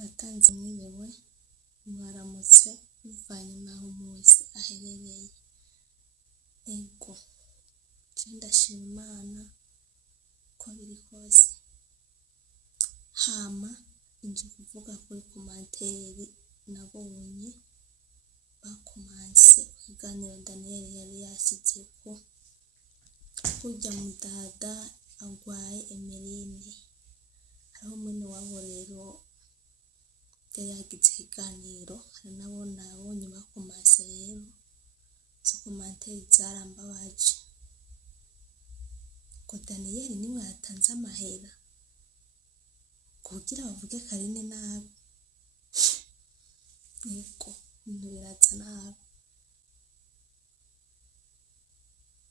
Natanze mwiriwe mwaramutse bivanye n'aho umuntu wese aherereye. Ego je ndashima Imana uko biri kose. Hama nje kuvuga kuri komanteri nabonye bakomanse ikiganiro Daniel yari yasizeko kurya mudada agwaye Emeline. Hariho mwene wabo rero yari yagize ikiganiro, hari nabo nabonye bakomanse rero izo komanteri zarambabaje ngo Daniel niwe yatanze amahera kugira bavuge Karine nabi. Niko ibintu biraza nabi.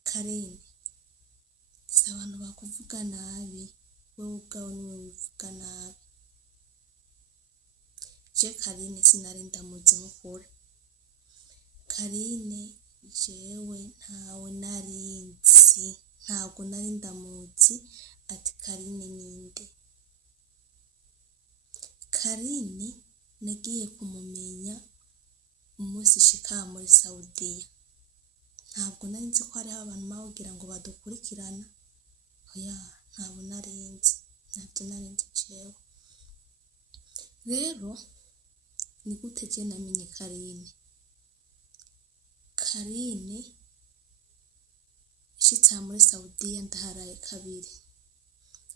Karine si abantu bakuvuga nabi, wewe ubwawe niwe wivuga nabi. Je Karine sinari ndamuzi mukuri. Karine jewe ntawe narinzi, ntabwo nari ndamuzi. Ati Karine ninde? Karine nagiye kumumenya umunsi shika muri Saudiya. Ntabwo nari nzi ko hariho abantu bawugira ngo badukurikirana. Oya, ntabwo narinzi, ntabyo narinzi jewe. Rero ni gute je namenye Karine? Karine ishitse muri Saudiya ndaharaye kabiri.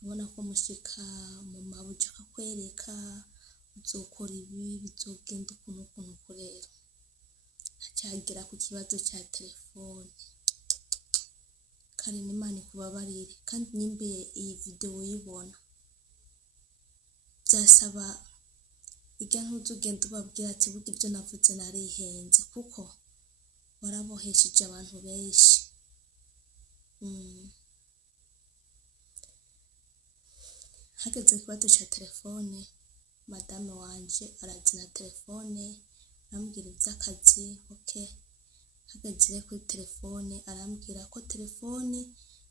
Ubona ko mushika mu mabuja akakwereka uzokora ibi bizogenda ukuntu kurera. Acagira ku kibazo ca telefone. Karine Imana ikubabarire, kandi nyimbe iyi video uyibona byasaba irya ntuzugenda ubabwira ati burya ibyo navuze narihenze, kuko warabohesheje abantu benshi. Hageze ikibazo ca telefone, madame wanje arazina telefone arambwira ivy'akazi. Okay, hageze kuri telefone arambwira ko telefone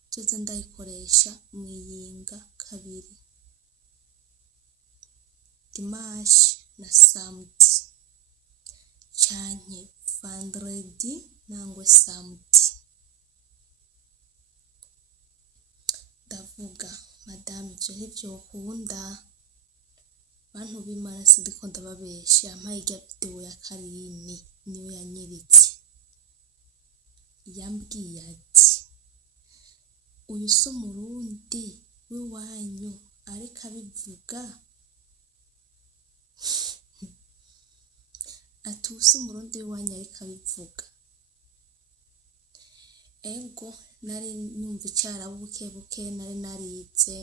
nzoza ndayikoresha mwiyinga kabiri, dimanche na samedi canke vendredi nangwe samedi. Ndavuga madame ivyo ntivyokunda, bantu b'Imana sindiko ndababesha. Yampaye irya video ya Karine niyo yanyiritse. Yambwiye ati uyu si umurundi w'iwanyu ariko abivuga. Ati uyu si umurundi w'iwanyu ariko abivuga. Ego nari numva icarabu buke nari narize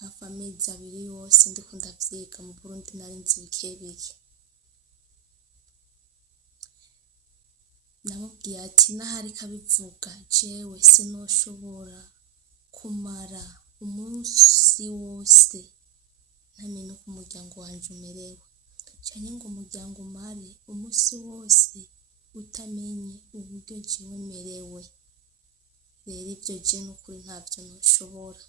hafi amezi 2 yose ndiko ndavyiga. Mu Burundi nari nzi bike. Namubwiye ati nahari kabivuga jewe sinoshobora kumara umunsi wose ntamenye uko umuryango wanje umerewe, canke ngo umuryango umare umunsi wose utamenye uburyo jewe merewe. Rero ivyo je n'ukuri ntavyo noshobora.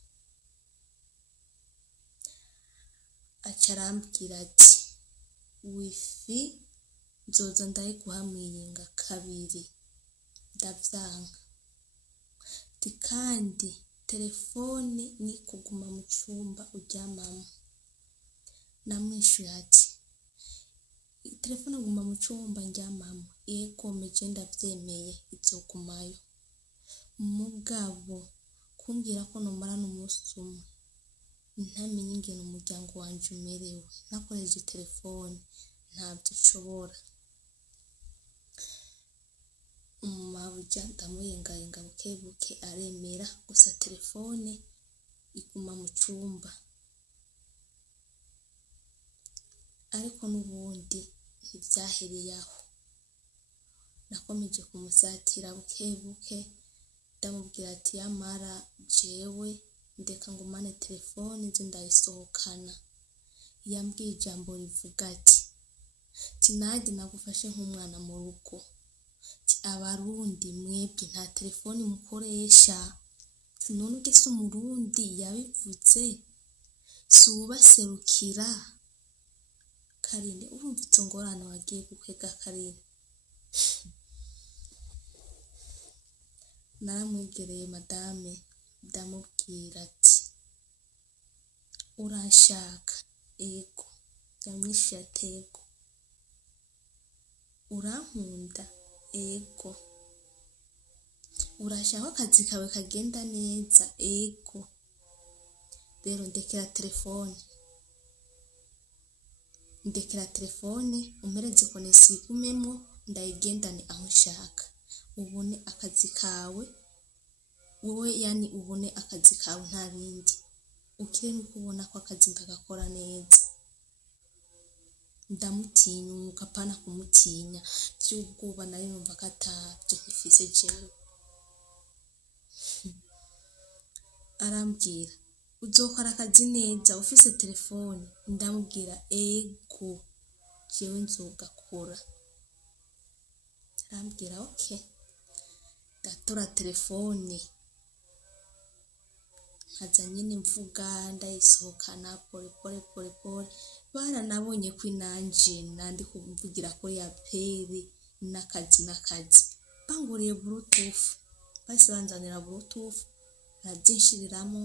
Aca arambwira ati wifi nzoza ndayiguha mwiyinga kabiri. Ndavyanga. Ati kandi telefone ni kuguma mu cumba uryamamo. Namwishuye ati telefone guma mu cumba ndyamamo. Yego meje ndavyemeye izogumayo, mugabo kumbwira ko nomarana umunsi umwe ntamenye ingene umuryango wanje umerewe nakoresheje telefone ntabyo nshobora. Mabuja ndamuyengayenga buke aremera, gusa telefone iguma mu cumba. Ariko n'ubundi ntivyahereye aho. Nakomeje kumusatira buke ndamubwira ati yamara jewe ndeka ngumane telefone nze ndayisohokana. Yambwiye ijambo rivuga ati nanjye nagufashe nk'umwana mu rugo. Abarundi mwebwe nta telefone mukoresha. None ugese umurundi yabivuze si ubaserukira. Karine urumva izo ngorane wagiye gukwega Karine. Naramwegereye madame ndamubwira ati uranshaka? Ego. Yamwishuye ati ego. Urankunda? Ego. Urashaka akazi kawe kagenda neza? Ego. Rero ndekera telefone umpereze konesi igumemo ndayigendane aho nshaka, ubone akazi kawe wowe, yani ubone akazi kawe nta bindi, ukire nuko ubona ko akazi ndagakora neza. Ndamutinyuka apana kumutinya by'ubwoba, nari numva ko atabyo nkifise jewe. Arambwira uzokora akazi neza ufise telefone? Ndamubwira ego jewe nzogakora. Arambwira okay. Ndatora telefone nkaza nyine mvuga ndayisohokana pole. Baranabonye ko inanje nandi kumvugira ko ya peri n'akazi banguriye bluetooth, bahise banzanira bluetooth barabyinshyiriramo.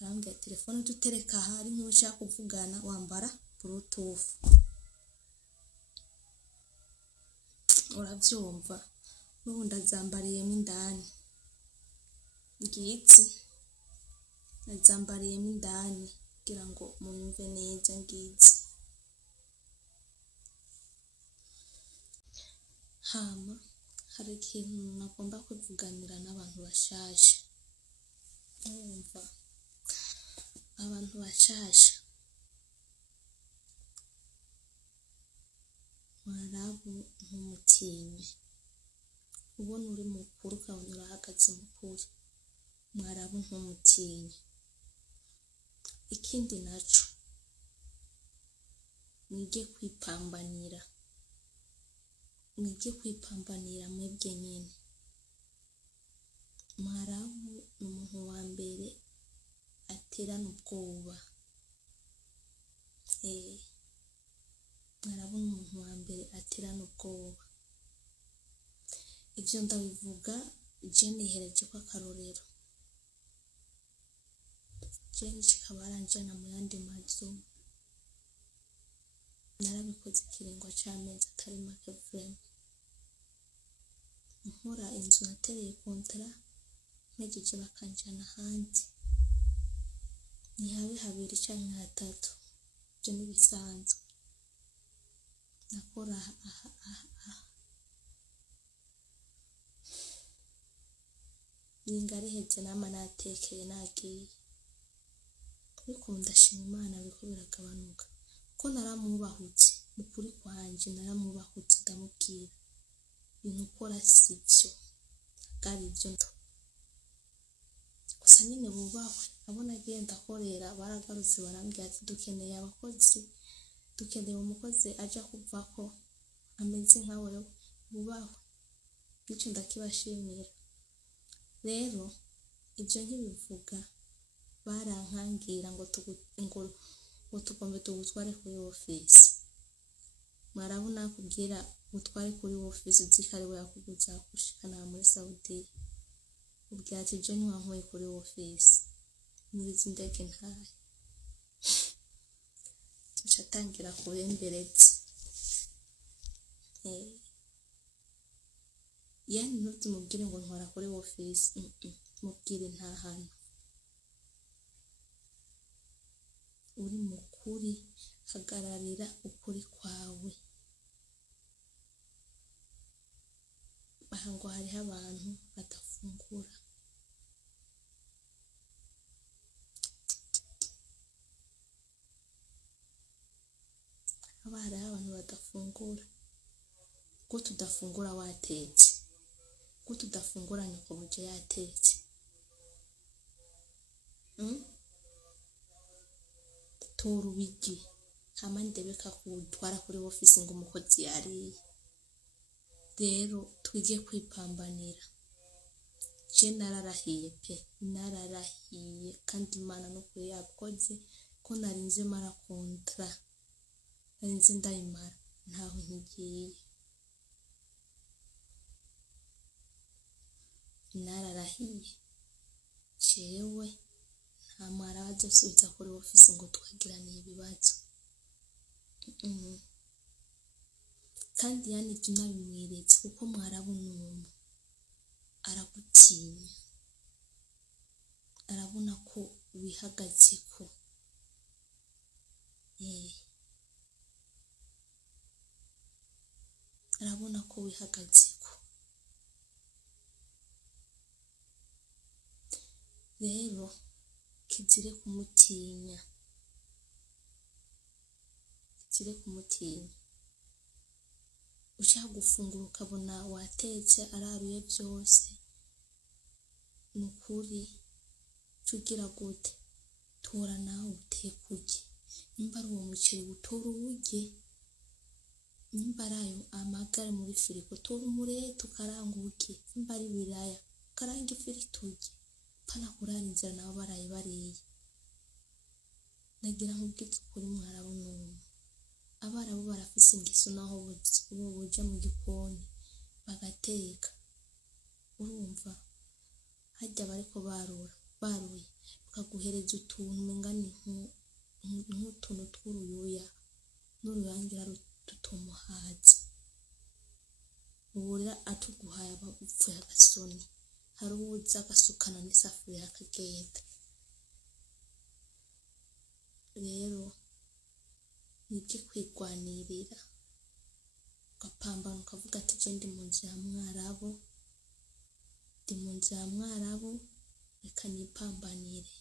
Barambwira telefone dutereka ahari nk'ushaka kuvugana wambara bluetooth. Urabyumva, n'ubu ndazambariyemo indani ngizi, nazambariyemo indani kugira ngo munyumve neza ngizi. Hama hari ikintu nagomba kuvuganira n'abantu bashasha. Urumva, abantu bashasha mwarabu nk'umutinyi, ubona uri mukuru ukabona urahagaze mukuru, mwarabu nk'umutinyi. Ikindi naco mwige kwipambanira mwebwe nyene. Mwarabu ni umuntu wa mbere aterana ubwoba. Mwarabu ni umuntu wa mbere aterana ubwoba. Ivyo ndabivuga je nihereje ko akarorero, je kikaba aranjana mu yandi mazu. Narabikoze ikiringo c'amezi atari make vraiment. Nkora inzu natereye kontara mpejeje bakanjana ahandi, ntihabe habiri canke hatatu, ivyo nibisanzwe. Nakora ningariheze nama natekeye nagiye, ariko ndashima Imana biriko biragabanuka ko naramwubahutse. Mukuri kwanje naramwubahutse ndamubwira ibintu ukora sivyo, bwari ivyo gusa nyine bubahwe. Abona agenda akorera baragarutse barambwira ati dukeneye abakozi, dukeneye umukozi aja kuvako ameze nka wewe, bubahwe. Nico ndakibashimira. Rero ivyo nkibivuga barankangira ngo tugombe tugutware kuri office. Mwarabu nakubwira utware kuri office uzikari we yakuguza kushikana muri Saudi, ubwira ati je ntiwankuye kuri office muri zindege ntahe. Tucatangira kubembereza. Yani ntumubwire ngo ntwara kuri office, mubwire nta hantu. Uri mukuri, hagararira ukuri kwawe. Aha ngo hariho abantu badafungura. Hariho abantu badafungura. Ko tudafungura watetse, ko tudafungura nyoko buje yatetse. Tora ubigi hama ndebeka kutwara kuri office ngo umukozi yariye. Rero twige kwipambanira. Je nararahiye pe, nararahiye kandi Imana no kuri yakoze ko narinze mara kontra. nzi ndayimara ntaho nkigiye nararahiye jewe nta mwara bazosubiza kuri ofisi ngo twagiraniye ibibazo kandi yanivye unabimweretse kuko mwarabona umuntu aragutinya arabona ko wihagazeko arabona ko wihagazeko rero kizire kumutinya ushaka gufungura ukabona watetse araruye byose nukuri cugira gute tora nawe uteke urye nimba ari uwo muceri utora uwurye nimba ari ayo amagara muri firigo tora umurete ukaranga urye nimba ari ibiraya ukaranga ifiriti urye pana kurara inzira nabo baraye bariye nagira nkubwire ukuri mwarabona umuntu abarabu barafise ingeso naho boja mu gikoni bagateka urumva hajya bariko baruye bakaguhereza utuntu umenga ni nk'utuntu tw'uruyuya n'uruyangira rutumuhaza ubura atuguhaye abapfuye agasoni hari uwuza agasukana n'isafuriya akagenda rero nibyo kwigwanirira ugapambana ukavuga ati je ndi mu nzu ya mwarabu reka nipambanire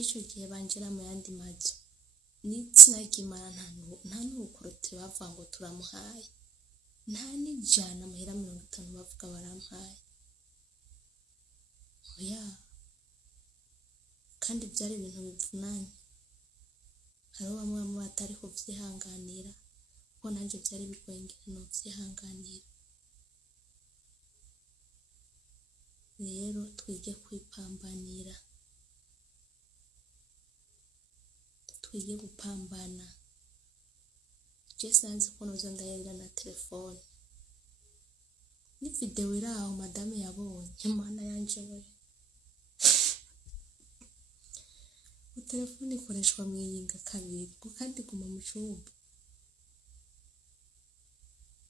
ico gihe banjira mu yandi mazu n'itsina ry'Imana nta n'ubukoroti bavuga ngo turamuhaye nta n'ijana amahera 50 bavuga barampaye oya kandi byari ibintu bivunanye hariho bamwe batari ko vyihanganira kuko nanje byari bigoye ngene no vyihanganira rero twige kwipambanira twige gupambana je sanzi ko noza ndayarira na telefone ni video iraho madame yabonye imana yanje we telefone ikoreshwa mwiyinga kabiri kandi guma mu cyumba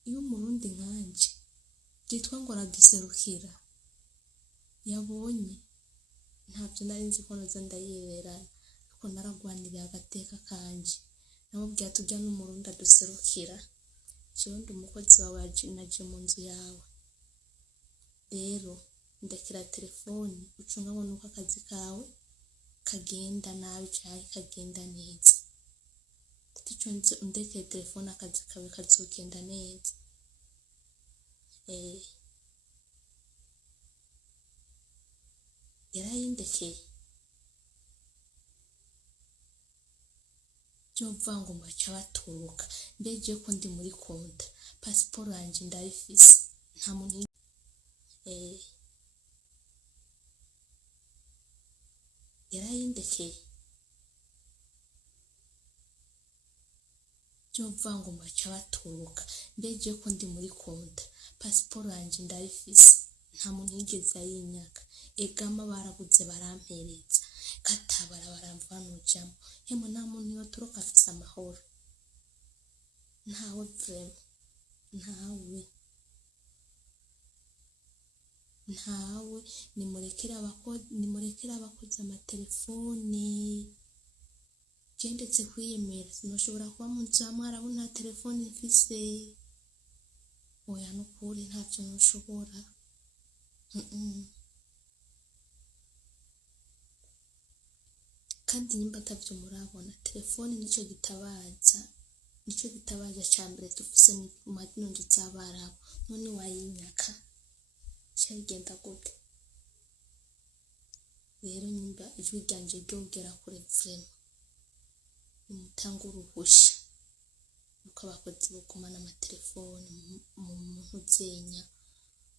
iyo umurundi nkanje byitwa ngo araduserukira yabonye ntabyo nari nzi ko noza ndayererana ariko naragwaniriye agateka kanje namubwiye tujya n'umurundi aduserukira jewe ndi umukozi wawe naje mu nzu yawe rero ndekera telefone ucungamo nuko akazi kawe kagenda nabi cyane kagenda neza tico ndekeye telefone akazi kawe kazogenda neza yarayindekeye byumva ngo macha baturuka mbeje ko ndi muri konta passport yanje ndayifise nta muntu yarayindekeye byumva ngo macha baturuka mbeje ko ndi muri konta passport yanje ndayifise nta muntu yigeze ayinyaka egama barabuze barampereza katabara baramvanujamo hemo nta muntu yotoroka afise amahoro ntawe vrema ntawe nimurekera abakozi amatelefone gendetse kwiyemera sinoshobora kuba mu nzu ya mwarabu nta telefone mfise oya nukuri ntavyo noshobora kandi nimba atavyo murabona telefone nico gitabaza cyambere dufise mu madinonji z'abarabu none wayinyaka cyagenda gute rero nimba ijwi ryanje ryogera kure vrema nimutanga uruhusha uko abakozi bugumana amatelefone mu muntu zenya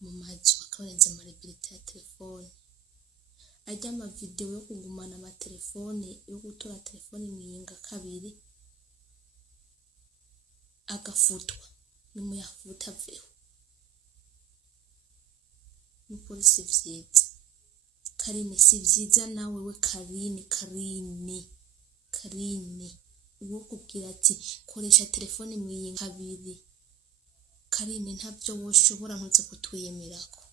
mu mazu bakabarenza amalibilite ya telefone ajya amavideo yo kugumana amatelefone yo gutora telefone mwiyinga kabiri agafutwa nimuyafuta aveho. Nukuri si vyiza Karine, si vyiza nawe we Karine uwo kubwira ati koresha telefone mwiyinga kabiri. Karine ntavyo woshobora ntuze kutwiyemerako,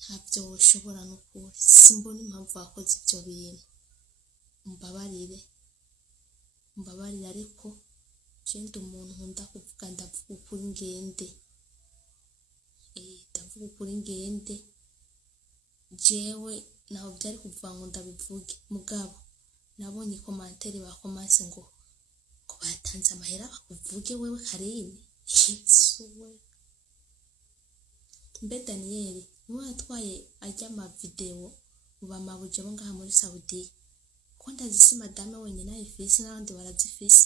ntavyo woshobora nukuri, simbona impamvu wakoze ivyo bintu. Mbabarire ariko je ndi umuntu nkunda kuvuga, ndavuga ukuri ngende. Ndavuga ukuri ngende, jewe naho byari kuvuga ngo ndabivuge, mugabo nabonye komantere bakomanse ngo batanze amahera bakuvuge wewe Karine. Yesuwe, mbe Daniel niwe atwaye ajya amavideo mubamabuje bo ngaha muri Saudi, ko ndazisi madame wenyine ayifise n'abandi barazifise,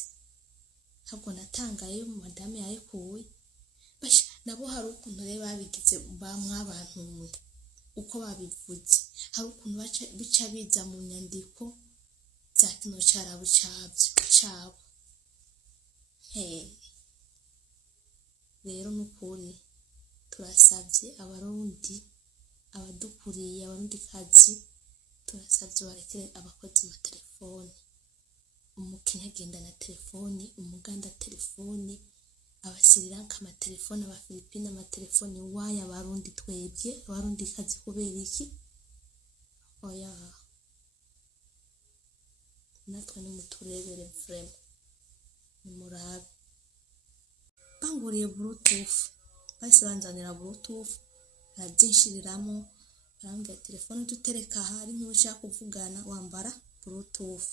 ntabwo natangaye mu madame yayikuye. Basha nabo hari ukuntu rero babigize bamwabantu mwe uko babivuze, hari ukuntu bica biza mu nyandiko za kino cyarabu cyabo. Rero nukuri turasabye abarundi, abadukuriye, abarundi kazi, turasabye barekere abakozi mu telefone. Umukenya agenda na telefone, umuganda telefone, abasirilanka amatelefone, abafilipine amatelefone. Waya abarundi twebwe abarundi kazi kubera iki? Oya, natwe nimuturebere vrema, nimurabe. Banguriye bluetooth, basi banzanira bluetooth, arabyinshyiriramo, barambwira telefone dutereka ahari nk'ushaka kuvugana wambara bluetooth.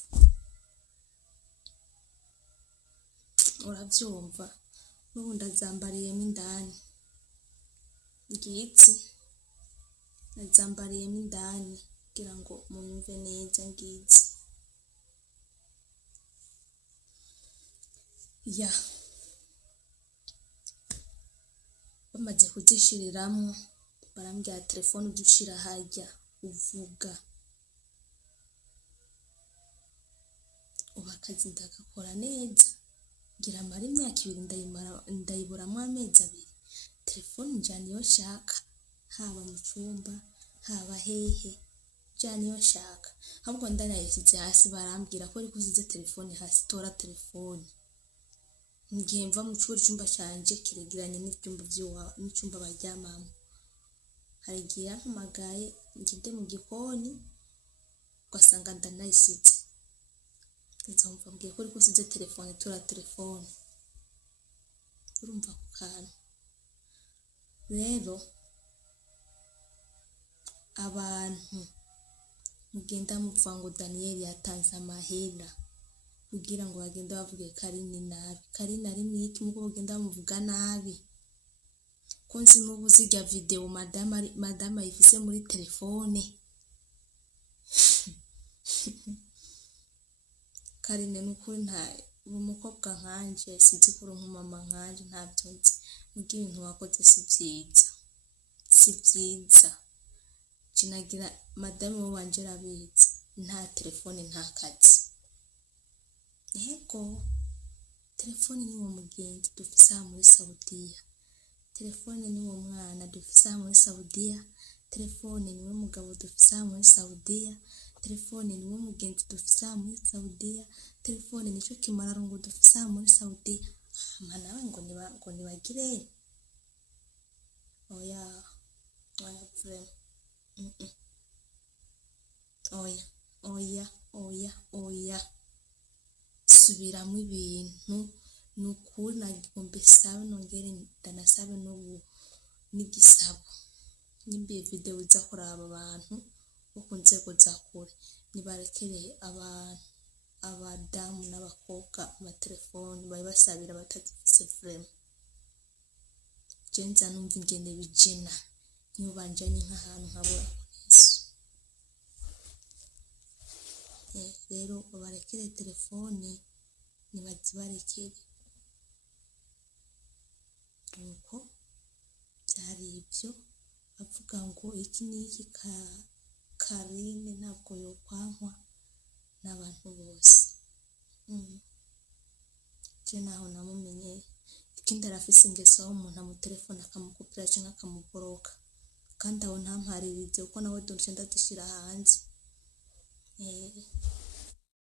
Urabyumva, n'ubu ndazambariyemo indani, ngizi ndazambariyemo indani kugira ngo munyumve neza. Ngizi ya bamaze kuzishiriramo, barambwira telefone udushira hajya uvuga. Ubu akazi ndagakora neza, ngira mara imyaka 2 ndayiburamo amezi 2. Telefone njyana iyo shaka, haba mu cyumba haba hehe, njyana iyo shaka. Ahubwo ndanayishyize hasi, barambwira ko ari kuzize telefone hasi, tora telefone. Ngiye mva mu cyumba cyanje kiregeranye n'icyumba baryamamo. Hari igihe yampamagaye ngide mu gikoni ugasanga ndanayishyize, nzumva mbwiye ko ari kuzize telefone, tora telefone. Urumva ku kantu rero, abantu mugenda muvuga ngo Daniel yatanze amahera kugira ngo bagende bavuge Karine nabi. Karine ari mwiki muko bagenda bamuvuga nabi? Ko nzi n'ubu zijya video madame ayifise muri telefone. Karine nukuri nta umukobwa nkanje, sinzi ko mama nkanje, ntabyo nzi. Mugihe ibintu wakoze si byiza. Jinagira madame wanje rabizi, nta telefone nta kazi. Yego, telefone ni wo mugenzi dufise muri Saudiya, telefone ni wo mwana dufise muri Saudiya, telefone ni wo mugabo dufise muri Saudiya, telefone ni wo mugenzi dufise muri Saudiya, telefone nico kimararungu dufise muri Saudiya. Nawe ngo nibagire oya vrema. Oya subiramo ibintu nukuri. Nagombe sabe nongere ndanasabe n'ubu n'igisabo, nimbiye video iza kuraba abantu bo ku nzego za kure, nibarekere abadamu n'abakobwa amatelefone babasabira batazifise vrema. Jenza numva ingene bijena niyo banjanye nk'ahantu nkabura Yesu. Rero babarekere telefone, nibazibarekere. Nuko byari ibyo, bavuga ngo iki n'iki Karine ntabwo yokwankwa n'abantu bose. Je naho namumenyeye. Ikindi arafise ingeso aho umuntu amutelefona akamukupira canke akamuboroka, kandi aho ntamparirize kuko nawe dushe ndazishira hanze.